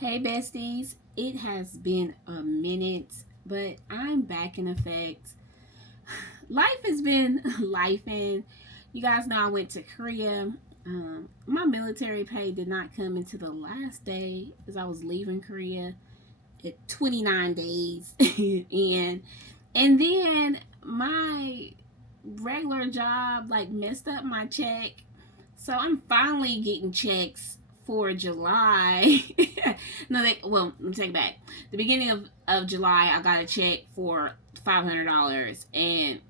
Hey besties, it has been a minute, but I'm back in effect. Life has been life, and you guys know I went to Korea. My military pay did not come into the last day as I was leaving Korea at 29 days, and then my regular job like messed up my check, so I'm finally getting checks for July. No, well, let me take it back. The beginning of July, I got a check for $500 and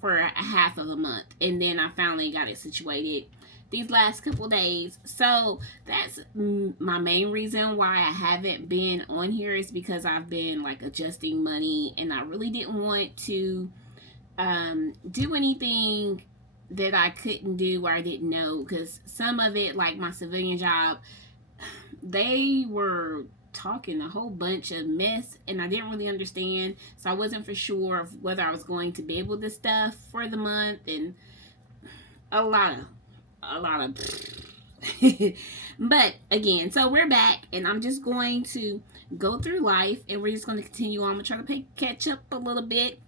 for a half of a month, and then I finally got it situated these last couple days. So that's my main reason why I haven't been on here, is because I've been like adjusting money, and I really didn't want to do anything that I couldn't do or I didn't know, because some of it, like my civilian job, they were talking a whole bunch of mess and I didn't really understand, so I wasn't for sure of whether I was going to be able to stuff for the month, and a lot of but again, so we're back and I'm just going to go through life and we're just going to continue on. I'm gonna try to catch up a little bit.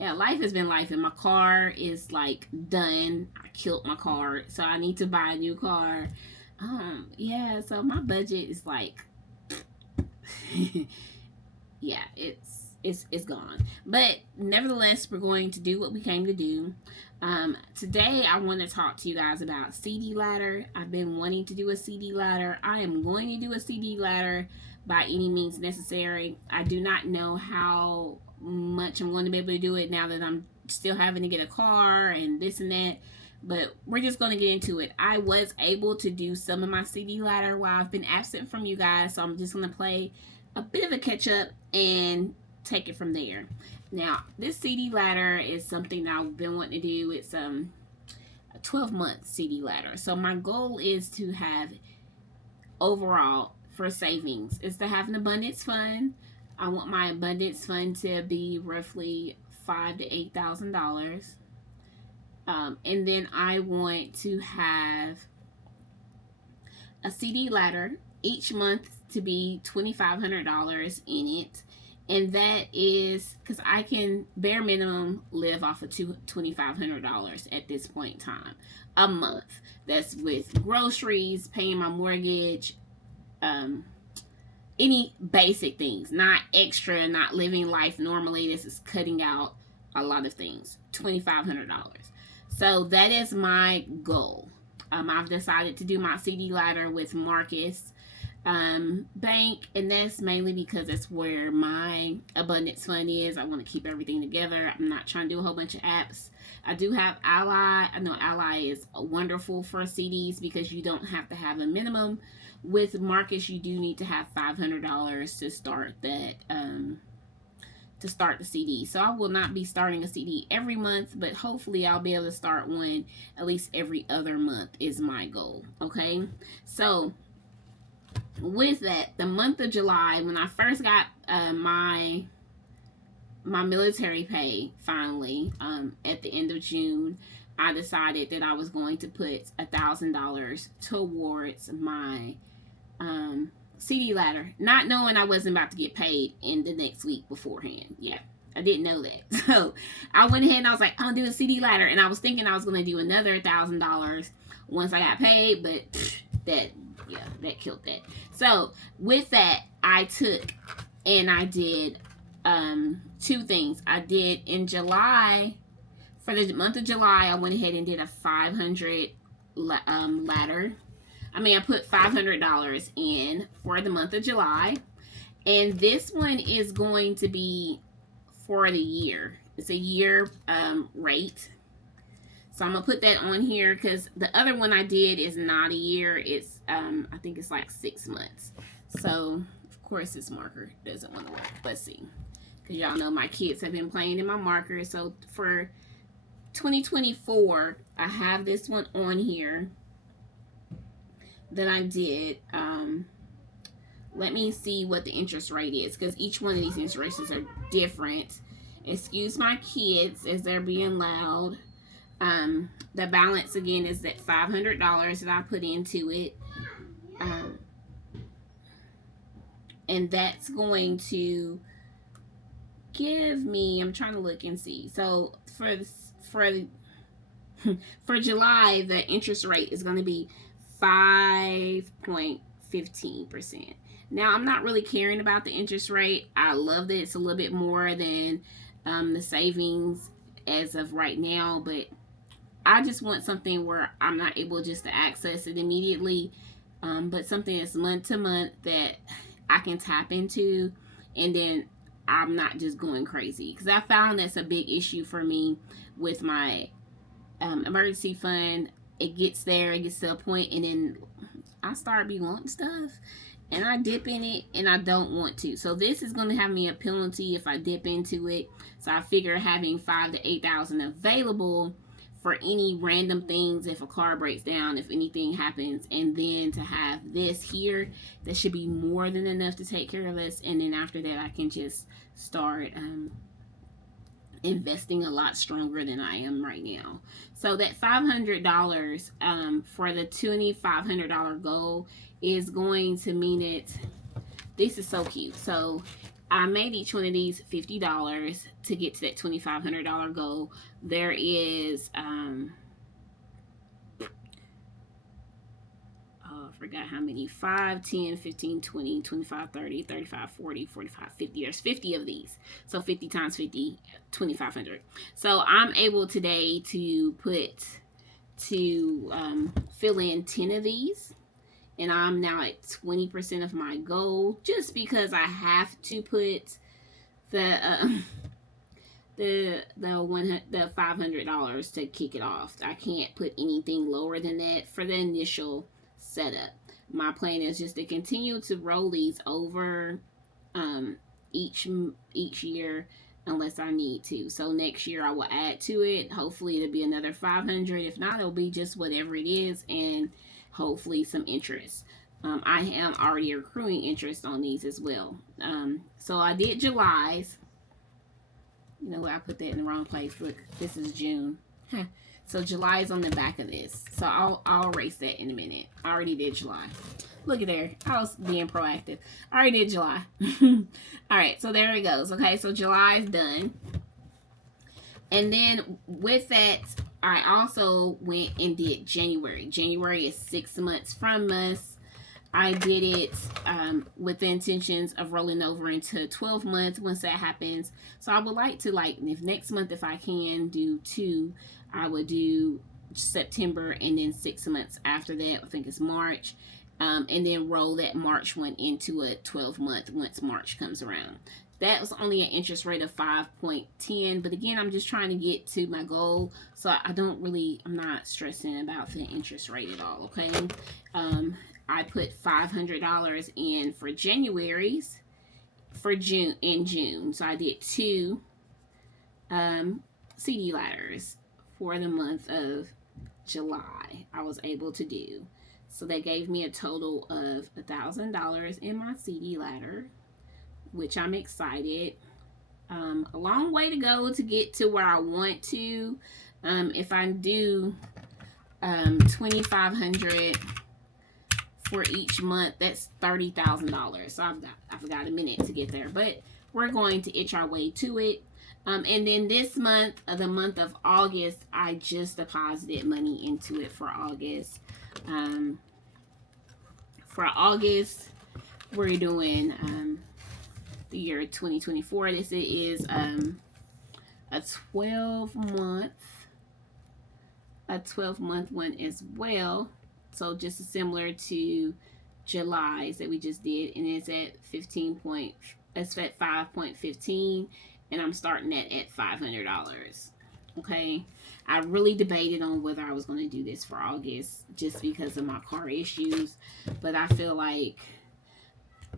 Yeah, life has been life, and my car is like done. I killed my car, so I need to buy a new car. Yeah, so my budget is like, yeah, it's gone. But nevertheless, we're going to do what we came to do. Today I want to talk to you guys about CD ladder. I've been wanting to do a CD ladder. I am going to do a CD ladder by any means necessary. I do not know how much I'm going to be able to do it now that I'm still having to get a car and this and that, but we're just going to get into it. I was able to do some of my CD ladder while I've been absent from you guys, so I'm just going to play a bit of a catch up and take it from there. Now, this CD ladder is something that I've been wanting to do. It's a 12-month CD ladder. So my goal is to have, overall, for savings, is to have an abundance fund. I want my abundance fund to be roughly $5,000 to $8,000. And then I want to have a CD ladder each month to be $2,500 in it. And that is because I can bare minimum live off of $2,500 at this point in time a month. That's with groceries, paying my mortgage, any basic things, not extra, not living life normally. This is cutting out a lot of things. $2,500. So that is my goal. I've decided to do my CD ladder with Marcus Bank, and that's mainly because that's where my abundance fund is. I want to keep everything together. I'm not trying to do a whole bunch of apps. I do have Ally. I know Ally is wonderful for CDs because you don't have to have a minimum. With Marcus, you do need to have $500 to start that, to start the CD. So I will not be starting a CD every month, but hopefully I'll be able to start one at least every other month is my goal. Okay, so with that, the month of July, when I first got my military pay, finally, at the end of June, I decided that I was going to put $1,000 towards my CD ladder, not knowing I wasn't about to get paid in the next week beforehand. Yeah, I didn't know that. So I went ahead and I was like, I'll do a CD ladder, and I was thinking I was going to do another $1,000 once I got paid, but that killed that. So with that, I took and I did two things. I did in July, for the month of July, I went ahead and did a 500 ladder. I put $500 in for the month of July, and this one is going to be for the year. It's a year rate. So I'm going to put that on here because the other one I did is not a year. It's, I think it's like 6 months. So, of course, this marker doesn't want to work. Let's see. Because y'all know my kids have been playing in my marker. So, for 2024, I have this one on here that I did. Let me see what the interest rate is, because each one of these interest rates are different. Excuse my kids as they're being loud. The balance again is that $500 that I put into it. And that's going to give me, I'm trying to look and see. So for for July, the interest rate is going to be 5.15%. Now, I'm not really caring about the interest rate. I love that it's a little bit more than the savings as of right now, but I just want something where I'm not able just to access it immediately, but something that's month to month that I can tap into, and then I'm not just going crazy. Because I found that's a big issue for me with my emergency fund. It gets there, it gets to a point, and then I start be wanting stuff, and I dip in it, and I don't want to. So this is going to have me a penalty if I dip into it. So I figure having $5,000 to $8,000 available for any random things, if a car breaks down, if anything happens, and then to have this here, that should be more than enough to take care of us. And then after that, I can just start investing a lot stronger than I am right now. So that $500 for the $2,500 goal is going to mean it. This is so cute. So I made each one of these $50 to get to that $2,500 goal. There is I forgot how many, 5, 10, 15, 20, 25, 30, 35, 40, 45, 50. There's 50 of these. So 50 times 50, 2,500. So I'm able today to fill in 10 of these. And I'm now at 20% of my goal, just because I have to put the $500 to kick it off. I can't put anything lower than that for the initial setup. My plan is just to continue to roll these over each year unless I need to. So next year I will add to it. Hopefully it'll be another 500. If not, it'll be just whatever it is, and hopefully some interest. I am already accruing interest on these as well. So I did July's. You know what? I put that in the wrong place. Look, this is June. So July is on the back of this. So I'll erase that in a minute. I already did July. Look at there. I was being proactive. I already did July. All right. So there it goes. Okay. So July is done. And then with that, I also went and did January. January is 6 months from us. I did it with the intentions of rolling over into 12 months once that happens. So I would like to, if next month, if I can do 2, I would do September, and then 6 months after that, I think it's March, and then roll that March one into a 12-month once March comes around. That was only an interest rate of 5.10, but again, I'm just trying to get to my goal, so I'm not stressing about the interest rate at all, okay? I put $500 in for January's, in June, so I did 2 CD ladders for the month of July. I was able to do, so that gave me a total of $1,000 in my CD ladder, which I'm excited. A long way to go to get to where I want to. If I do $2,500 for each month, that's $30,000. So I've got a minute to get there, but we're going to itch our way to it. And then this month, the month of August, I just deposited money into it for August. For August, we're doing the year 2024. This is a 12-month one as well. So just similar to July's that we just did, and it's at 5.15, and I'm starting at $500. Okay, I really debated on whether I was going to do this for August just because of my car issues, but I feel like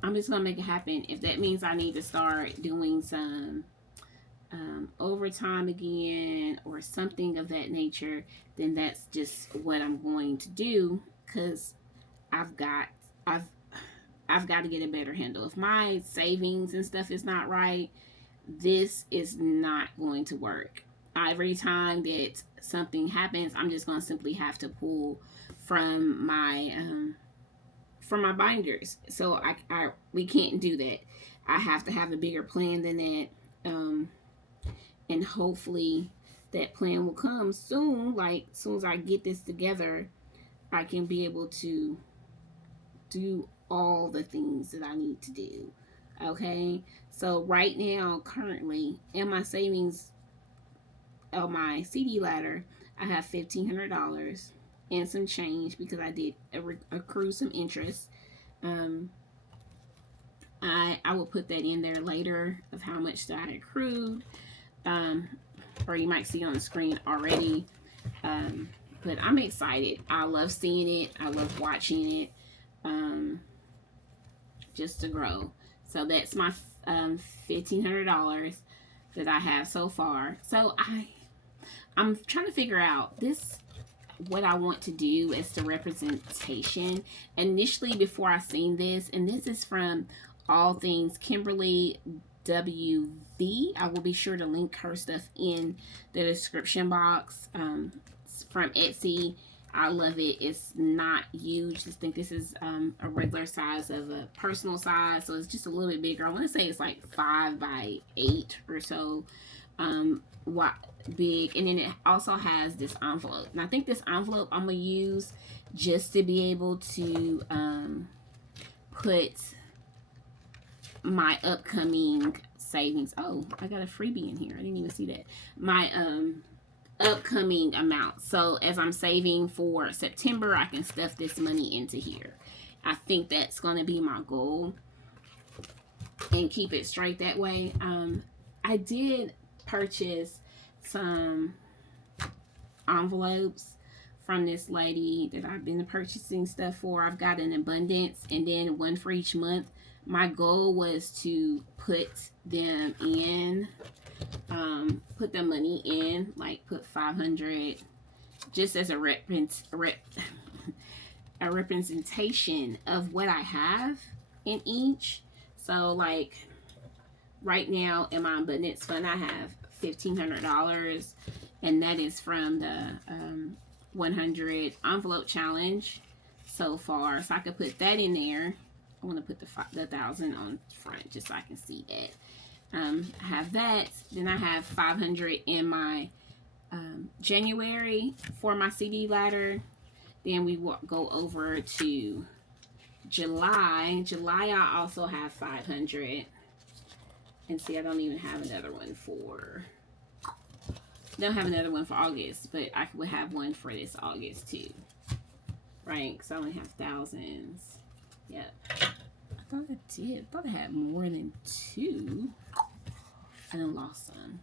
I'm just going to make it happen. If that means I need to start doing some overtime again or something of that nature, then that's just what I'm going to do, because I've got to get a better handle. If my savings and stuff is not right, this is not going to work. Every time that something happens, I'm just going to simply have to pull from my for my binders. So we can't do that. I have to have a bigger plan than that. And hopefully that plan will come soon. Like, as soon as I get this together, I can be able to do all the things that I need to do. Okay, so right now, currently, in my savings, on my CD ladder, I have $1,500 and some change because I did accrue some interest. I will put that in there later of how much that I accrued, or you might see on the screen already. But I'm excited. I love seeing it. I love watching it. Just to grow. So that's my $1,500 that I have so far. So I'm trying to figure out what I want to do as to representation. Initially, before I seen this, and this is from All Things Kimberly WV. I will be sure to link her stuff in the description box. From Etsy. I love it. It's not huge. I think this is a regular size of a personal size, so it's just a little bit bigger. I want to say it's like 5 by 8 or so big. And then it also has this envelope, and I think this envelope I'm gonna use just to be able to put my upcoming savings. Oh, I got a freebie in here. I didn't even see that. My upcoming amount. So as I'm saving for September, I can stuff this money into here. I think that's going to be my goal and keep it straight that way. I did purchase some envelopes from this lady that I've been purchasing stuff for. I've got an abundance and then one for each month. My goal was to put them in, put the money in, like put 500 just as a representation of what I have in each. So like right now in my abundance fund, I have $1,500, and that is from the 100 envelope challenge so far. So I could put that in there. I want to put the 1,000 on front just so I can see that. I have that. Then I have 500 in my January for my CD ladder. Then we will go over to July. July I also have 500. And see, I don't even have another one for... Don't have another one for August, but I would have one for this August too. Right? Because I only have thousands. Yep. I thought I did. I thought I had more than 2. I done lost some.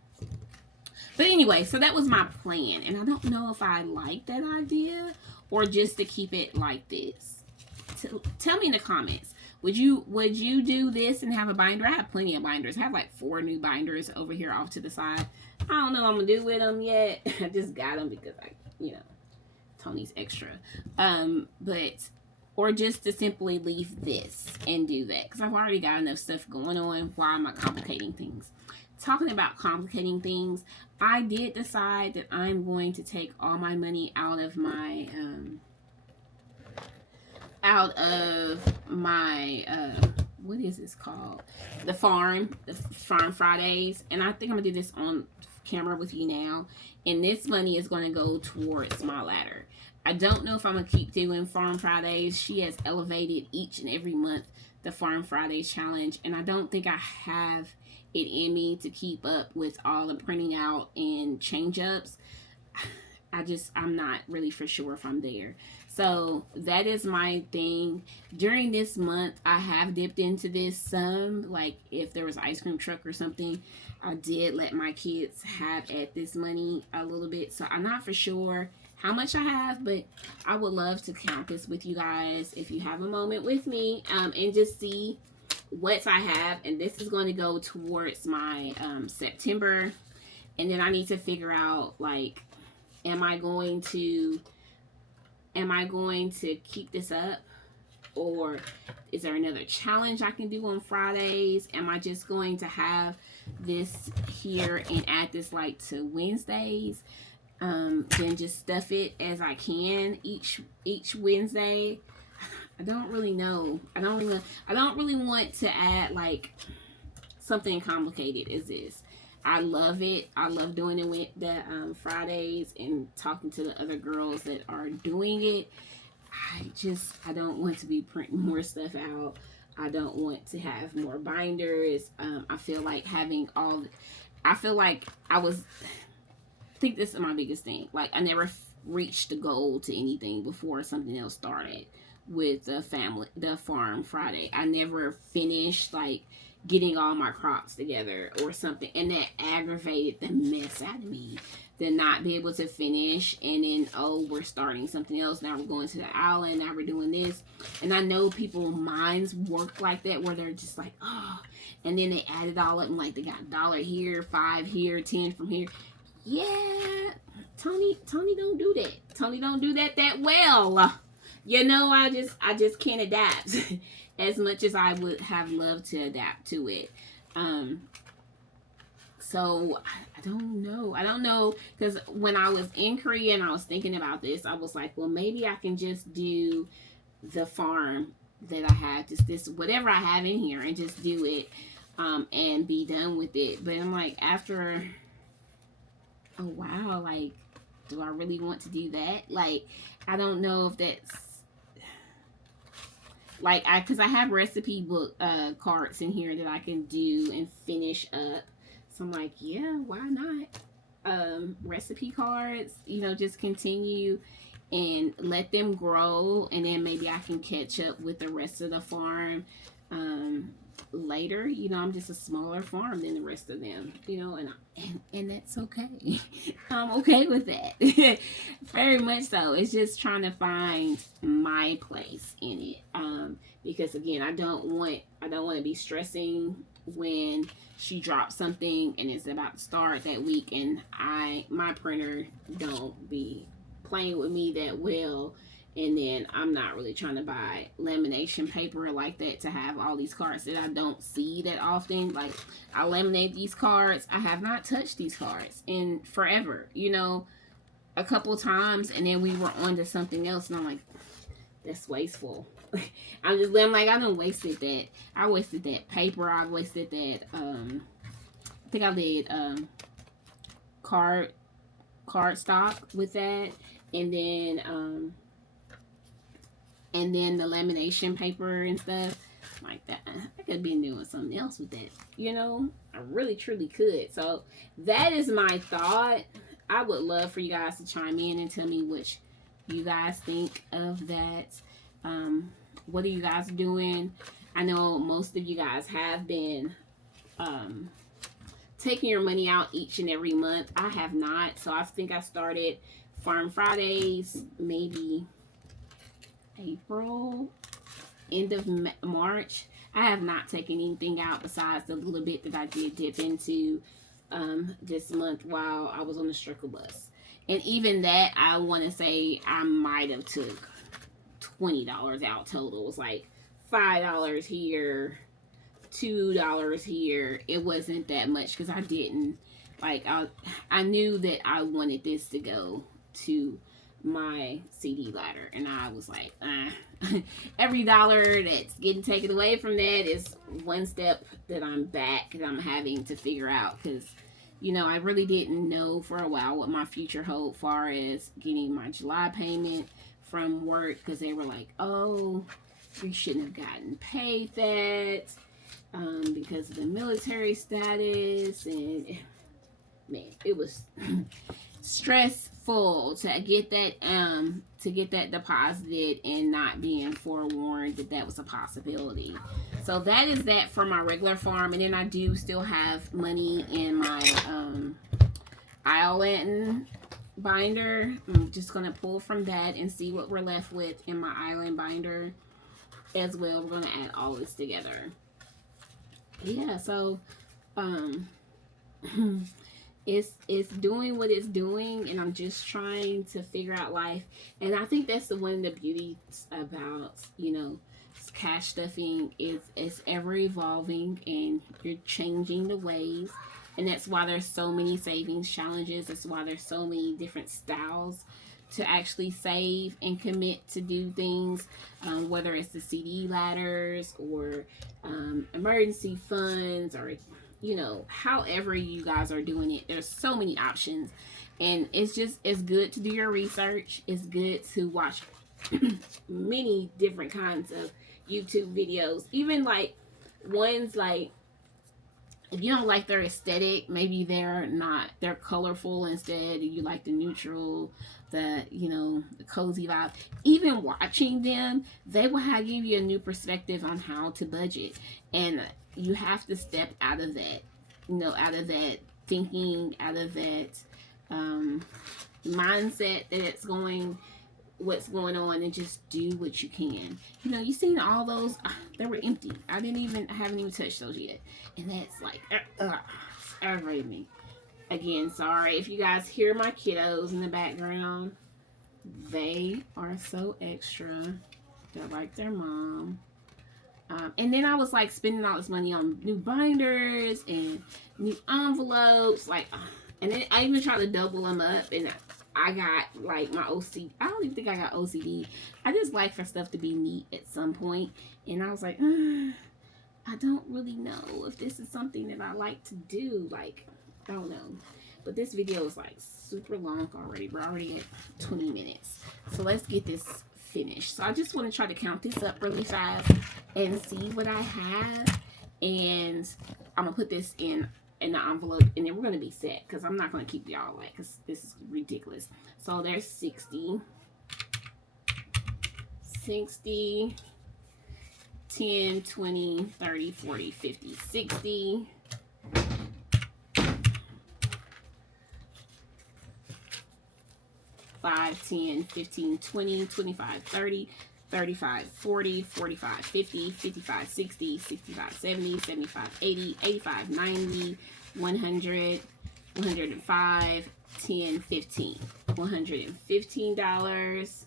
But anyway, so that was my plan. And I don't know if I like that idea or just to keep it like this. Tell me in the comments. Would you do this and have a binder? I have plenty of binders. I have like 4 new binders over here off to the side. I don't know what I'm going to do with them yet. I just got them because Tony's extra. Or just to simply leave this and do that. Because I've already got enough stuff going on. Why am I complicating things? Talking about complicating things, I did decide that I'm going to take all my money out of my what is this called? The Farm Fridays. And I think I'm going to do this on camera with you now. And this money is going to go towards my ladder. I don't know if I'm going to keep doing Farm Fridays. She has elevated each and every month the Farm Fridays challenge. And I don't think I have it in me to keep up with all the printing out and change ups. I'm not really for sure if I'm there. So that is my thing. During this month, I have dipped into this some. Like if there was an ice cream truck or something, I did let my kids have at this money a little bit. So I'm not for sure how much I have, but I would love to count this with you guys if you have a moment with me, and just see what I have. And this is going to go towards my September. And then I need to figure out, like, am I going to keep this up, or is there another challenge I can do on Fridays? Am I just going to have this here and add this like to Wednesdays, then just stuff it as I can each Wednesday? I don't really know. I don't really want to add like something complicated as this. I love it. I love doing it with the Fridays and talking to the other girls that are doing it. I don't want to be printing more stuff out. I don't want to have more binders. I feel like having all. I feel like I think this is my biggest thing. Like I never reached the goal to anything before something else started with the farm Friday. I never finished like getting all my crops together or something, and that aggravated the mess out of me to not be able to finish. And then, oh, we're starting something else now, we're going to the island, now we're doing this. And I know people's minds work like that, where they're just like, oh, and then they add it all up and like they got $1 here, 5 here, 10 from here. Yeah, Tony don't do that. Tony don't do that well. You know, I just can't adapt as much as I would have loved to adapt to it. So I don't know, because when I was in Korea and I was thinking about this, I was like, well, maybe I can just do the farm that I have, just this whatever I have in here, and just do it and be done with it. But I'm like, after a while, like, do I really want to do that? Like, I don't know if that's like, because I have recipe book cards in here that I can do and finish up. So I'm like, yeah, why not? Recipe cards, you know, just continue and let them grow, and then maybe I can catch up with the rest of the farm later. You know, I'm just a smaller farm than the rest of them, you know, and that's okay. I'm okay with that. Very much so. It's just trying to find my place in it, because again, I don't want to be stressing when she drops something and it's about to start that week, and my printer don't be playing with me that well, and then I'm not really trying to buy lamination paper like that to have all these cards that I don't see that often. Like, I laminate these cards. I have not touched these cards in forever, you know, a couple times, and then we were on to something else, and I'm like, that's wasteful. I'm like, I done wasted that. I wasted that paper. I wasted that, I think I did card stock with that, and then the lamination paper and stuff like that. I could be doing something else with that, you know. I really truly could. So that is my thought. I would love for you guys to chime in and tell me what you guys think of that. What are you guys doing? I know most of you guys have been taking your money out each and every month. I have not. So I think I started Farm Fridays maybe April, end of March. I have not taken anything out besides the little bit that I did dip into this month while I was on the struggle bus. And even that, I want to say I might have took $20 out total. It was like $5 here, $2 here. It wasn't that much because I didn't, like, I knew that I wanted this to go to my CD ladder, and I was like, every dollar that's getting taken away from that is one step that I'm back, that I'm having to figure out, because, you know, I really didn't know for a while what my future held far as getting my July payment from work, because they were like, oh, you shouldn't have gotten paid that because of the military status, and man, it was stressful to get that deposited and not being forewarned that that was a possibility. So that is that for my regular farm. And then I do still have money in my island binder. I'm just gonna pull from that and see what we're left with in my island binder as well. We're gonna add all this together. Yeah, so it's doing what it's doing, and I'm just trying to figure out life. And I think that's one of the beauties about, you know, cash stuffing is it's ever evolving, and you're changing the ways. And that's why there's so many savings challenges. That's why there's so many different styles to actually save and commit to do things, whether it's the CD ladders or emergency funds, or you know, however you guys are doing it. There's so many options, and it's good to do your research. It's good to watch many different kinds of YouTube videos, even like ones like, if you don't like their aesthetic, maybe they're colorful instead, you like the neutral, the, you know, the cozy vibe. Even watching them, they will give you a new perspective on how to budget. And you have to step out of that, you know, out of that thinking, out of that mindset that's what's going on, and just do what you can. You know, you seen all those, they were empty. I haven't even touched those yet, and that's like aggravating me. Again, sorry if you guys hear my kiddos in the background. They are so extra. They're like their mom. And then I was like spending all this money on new binders and new envelopes, like, and then I even tried to double them up, and I got like my OCD. I don't even think I got OCD. I just like for stuff to be neat at some point. And I was like, I don't really know if this is something that I like to do. Like, I don't know. But this video is like super long already. We're already at 20 minutes. So let's get this finished. So I just want to try to count this up really fast and see what I have. And I'm going to put this in the envelope, and then we're going to be set, because I'm not going to keep y'all like, because this is ridiculous. So there's 60, 10, 20, 30, 40, 50, 60, 5, 10, 15, 20, 25, 30, 35, 40, 45, 50, 55, 60, 65, 70, 75, 80, 85, 90, 100, 105, 10, 15, $115,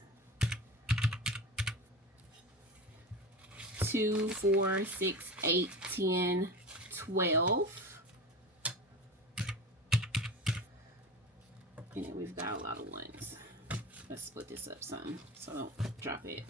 2, 4, 6, 8, 10, 12. And then we've got a lot of ones. Let's split this up some so don't drop it.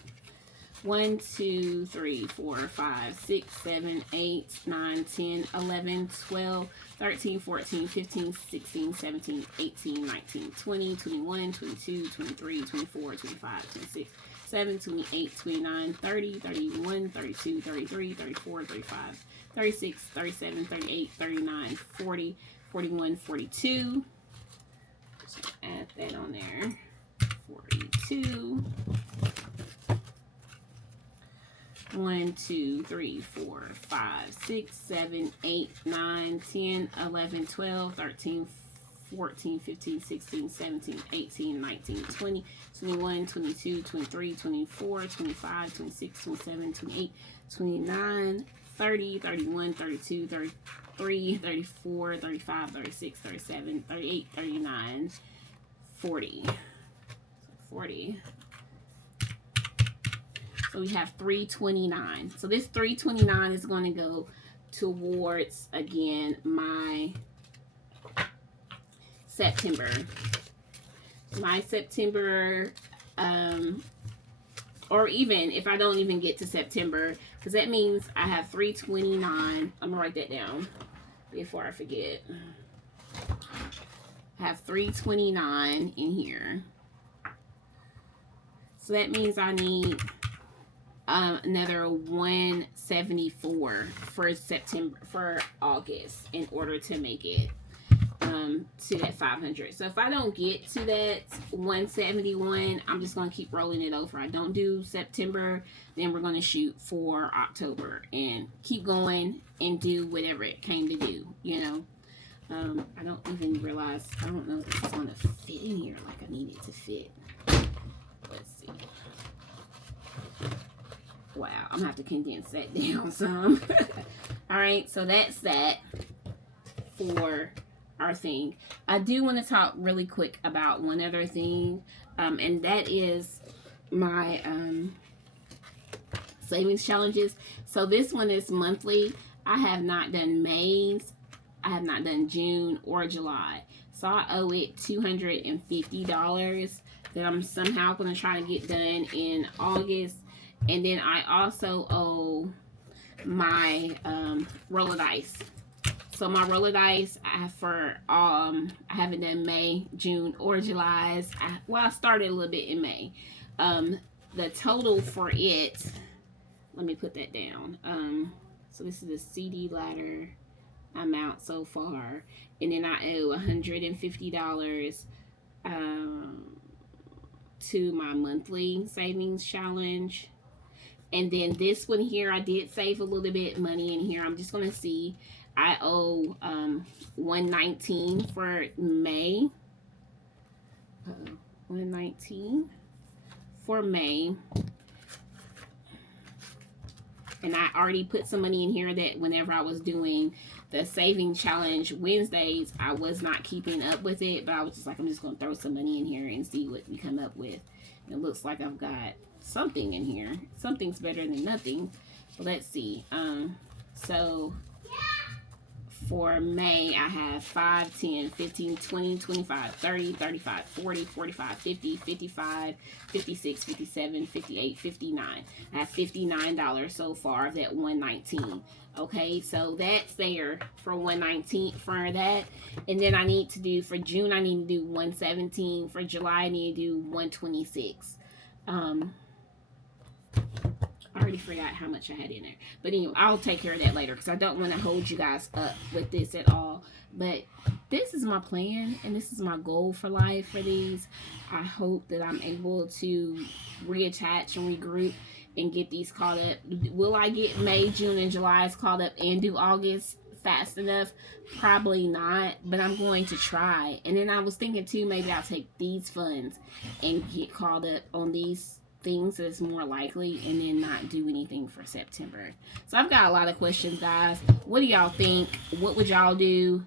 1, 2, 3, 4, 5, 6, 7, 8, 9, 10, 11, 12, 13, 14, 15, 16, 17, 18, 19, 20, 21, 22, 23, 24, 25, 26, 7, 28, 29, 30, 31, 32, 33, 34, 35, 36, 37, 38, 39, 40, 41, 42. Just add that on there. 42. 1, 2, 3, 4, 5, 6, 7, 8, 9, 10, 11, 12, 13, 14, 15, 16, 17, 18, 19, 20, 21, 22, 23, 24, 25, 26, 27, 28, 29, 30, 31, 32, 33, 34, 35, 36, 37, 38, 39, 40. 40. So we have 329. So this 329 is going to go towards, again, my September. My September, or even if I don't even get to September, because that means I have 329. I'm going to write that down before I forget. I have 329 in here. So that means I need another 174 for September, for August, in order to make it to that 500. So if I don't get to that 171, I'm just going to keep rolling it over. I don't do September, then we're going to shoot for October and keep going and do whatever it came to do, you know. I don't even realize, I don't know if this is going to fit in here like I need it to fit. Let's see. Wow, I'm gonna have to condense that down some. All right, so that's that for our thing. I do want to talk really quick about one other thing, and that is my savings challenges. So this one is monthly. I have not done May's, I have not done June or July, so I owe it $250. that I'm somehow going to try to get done in August. And then I also owe my roller dice. So my roller dice, I haven't done May, June, or July's. I started a little bit in May. The total for it, let me put that down. So this is the CD ladder amount so far, and then I owe $150 to my monthly savings challenge. And then this one here, I did save a little bit money in here. I'm just gonna see. I owe $119 for May. $119 for May. And I already put some money in here that whenever I was doing the saving challenge Wednesdays, I was not keeping up with it. But I was just like, I'm just going to throw some money in here and see what we come up with. And it looks like I've got something in here. Something's better than nothing. But let's see. So for May, I have 5, 10, 15, 20, 25, 30, 35, 40, 45, 50, 55, 56, 57, 58, 59. I have $59 so far of that $119. Okay, so that's there for $119 for that. And then I need to do, for June, I need to do $117. For July, I need to do $126. I already forgot how much I had in there. But anyway, I'll take care of that later because I don't want to hold you guys up with this at all. But this is my plan and this is my goal for life for these. I hope that I'm able to reattach and regroup and get these caught up. Will I get May, June, and July's caught up and do August fast enough? Probably not, but I'm going to try. And then I was thinking too, maybe I'll take these funds and get caught up on these things that's more likely, and then not do anything for September. So I've got a lot of questions, guys. What do y'all think? What would y'all do?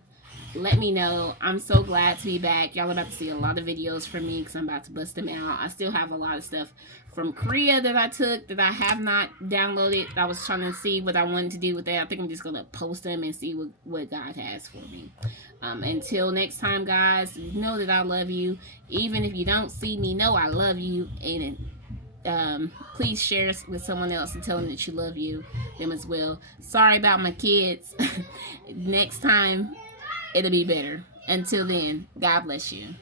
Let me know. I'm so glad to be back. Y'all about to see a lot of videos from me because I'm about to bust them out. I still have a lot of stuff from Korea that I took that I have not downloaded. I was trying to see what I wanted to do with that. I think I'm just going to post them and see what God has for me. Until next time, guys, know that I love you. Even if you don't see me, know I love you. And please share with someone else and tell them that you love them as well. Sorry about my kids. Next time it'll be better. Until then, God bless you.